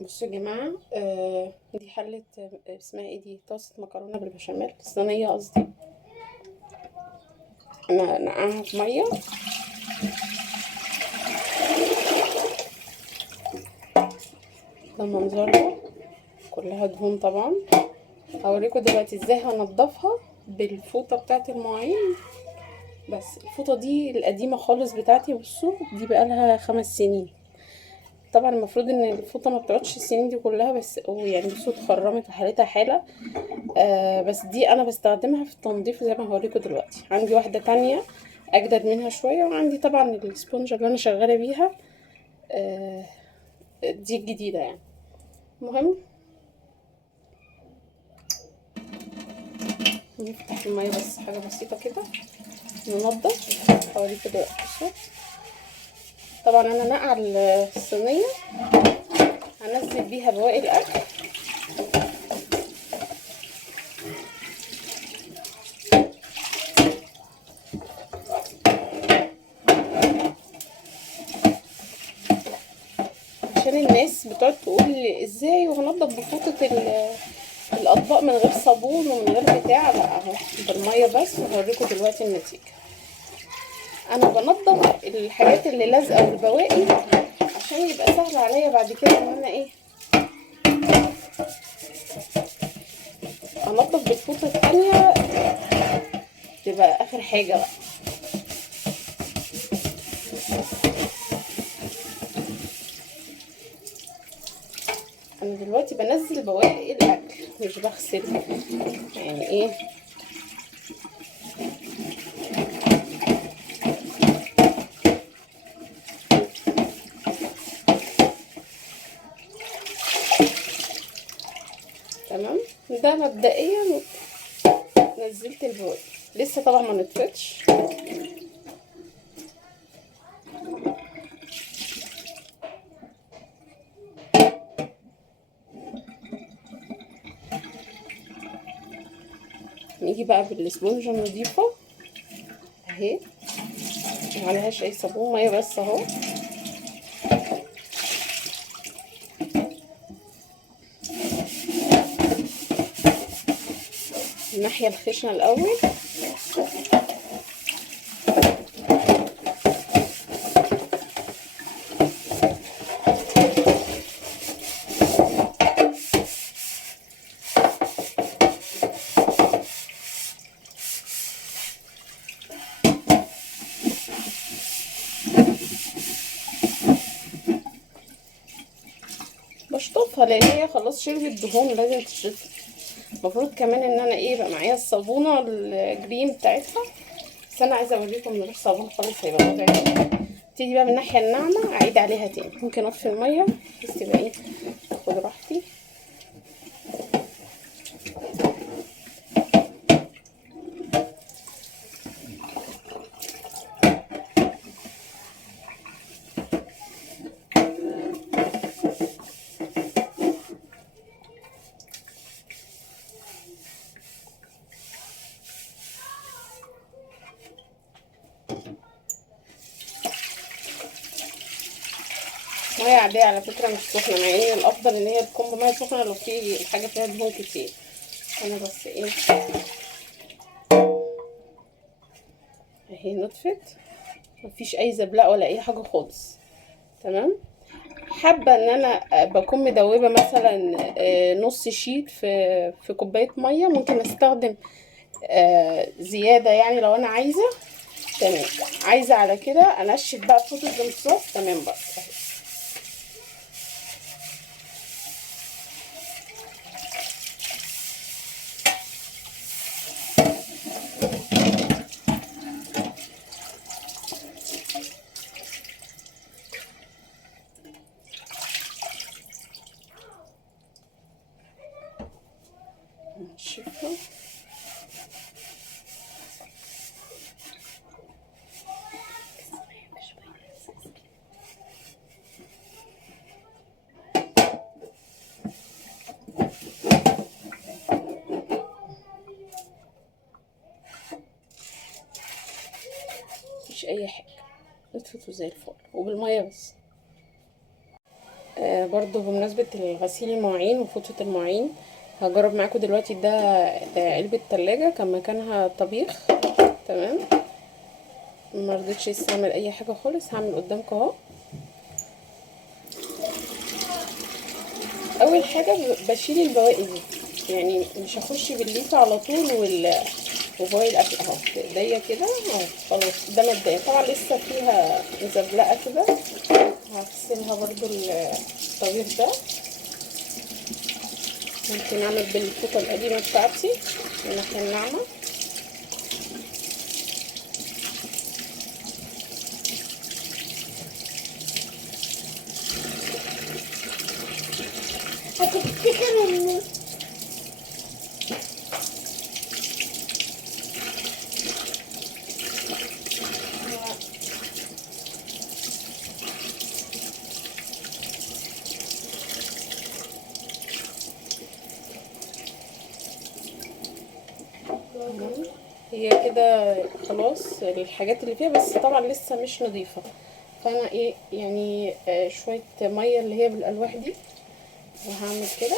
بصوا يا جماعة، دي حلة، اسمها ايه دي، طاسة مكرونة بالبشاميل، صينية قصدي. انا نقعها في مية. ده منظرها، كلها دهون طبعا. هوريكم دلوقتي ازاي هنضفها بالفوطة بتاعت المواعين. بس الفوطة دي القديمة خالص بتاعتي، بصوا دي بقالها 5 سنين. طبعا المفروض ان الفوطة ما بتقعدش السنين دي كلها، بس يعني بصوا اتخرمت وحالتها حالة. بس دي انا بستخدمها في التنظيف زي ما هوريكم دلوقتي. عندي واحدة تانية اجدد منها شوية، وعندي طبعا الاسبونجة اللي انا شغالة بيها. آه دي الجديدة يعني. المهم نفتح المية بس حاجة بسيطة كده، ننضف. هوريكم دلوقتي بصوا. طبعا انا نقع الصينية هنزل بيها بواقي الاكل. عشان الناس بتقعد تقول ازاي وهنضف بفوطة الاطباق من غير صابون ومن غير بتاع. لا، اهو بالمية بس، وهوريكم دلوقتي النتيجة. انا بنضف الحاجات اللي لازقة والبواقي عشان يبقى سهل عليا بعد كده ان انا ايه، انضف بالفوطة التانية، تبقى اخر حاجة بقى. انا دلوقتي بنزل بواقي الاكل مش بغسل، يعني ايه. تمام، ده مبدئيا نزلت البواقي. لسه طبعا ما نطفتش. نيجي بقى بالاسبونجة النضيفة اهي، معلهاش اي صابون، ميه بس اهو. الناحية الخشنة الاول. بشطفها لان هي خلاص شربت دهون، لازم تشطف. المفروض كمان ان انا ايه، يبقى معايا الصابونة الجرين بتاعتها، بس انا عايزة اوريكم من غير صابون خالص هيبقى وضع ايه. ابتدي بقى من الناحية الناعمة، اعيد عليها تاني. ممكن اطفي المية بس تبقى ايه، اخد راحتي. مية عادية على فكرة، مش سخنة، مع ان الافضل ان هي تكون بمية سخنة لو في الحاجة فيها دهون كتير. انا بس ايه، اهي نطفت، مفيش اي زبلة ولا اي حاجة خالص. تمام. حابة ان انا بكون مدوبة مثلا نص شيت في كوباية مية، ممكن استخدم زيادة يعني لو انا عايزة. تمام. عايزة على كده انشف بقى فوطة الامتصاص. تمام بقى. نشفها. مفيش اي حاجة، نطفته زي الفل وبالمية بس. برضو بمناسبة غسيل المواعين وفوطة المواعين، هجرب معاكم دلوقتي ده. علبة تلاجة كان مكانها طبيخ. تمام، مرضتش لسه اعمل اي حاجة خالص، هعمل قدامكم اهو. اول حاجة بشيل البواقي دي، يعني مش هخش بالليفة على طول وبواقي الاكل اهو بايديا كده اهو. خلاص ده مبدئيا، طبعا لسه فيها مزبلقة كده، هغسلها برضو الطبيخ ده. ممكن اعمل بالفوطة القديمة بتاعتي من الناحية الناعمة. هتفتكر ان هي كده خلاص الحاجات اللي فيها، بس طبعا لسه مش نظيفة. فانا ايه يعني شوية مية اللي هي بالالواح دي، وهعمل كده